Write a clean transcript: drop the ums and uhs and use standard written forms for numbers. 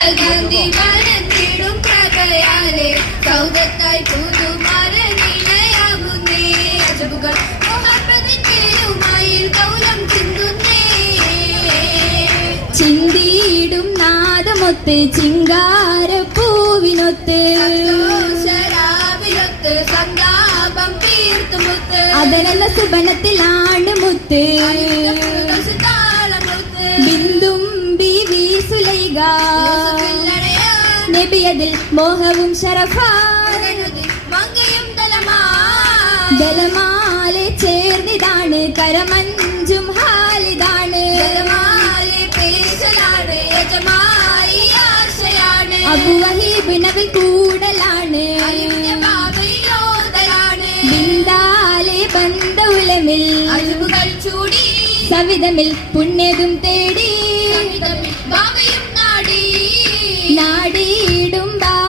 ഗാന്ധി വരത്തിടും പ്രകയാലെ സൗദത്തായി പുതുമരനിലയാകുന്നേ അജബുകൾ മോഹപ്രതിമയിൽ കൗലം ചിന്തുന്നേ ചിന്തിയിടും നാദമൊത്ത് ചിങ്കാരപ്പൂവിനൊത്ത് ശരാവിലൊത്ത് സന്താപം തീർത്തുമുത്ത് അതനല്ല സുബനത്തിലാണ് മുത്ത് ബിന്ദും ബീവി സുലൈഖ നബിയതിൽ മോഹവും ദലമാലെ ചേർന്നിതാണ് കരമഞ്ചും ഹാലിതാണ് അബു വഹീബ് നബി കൂടലാണ് ബിന്ദാലെ ബന്ധുലമിൽ സവിധമിൽ പുണ്യതും തേടി നാടി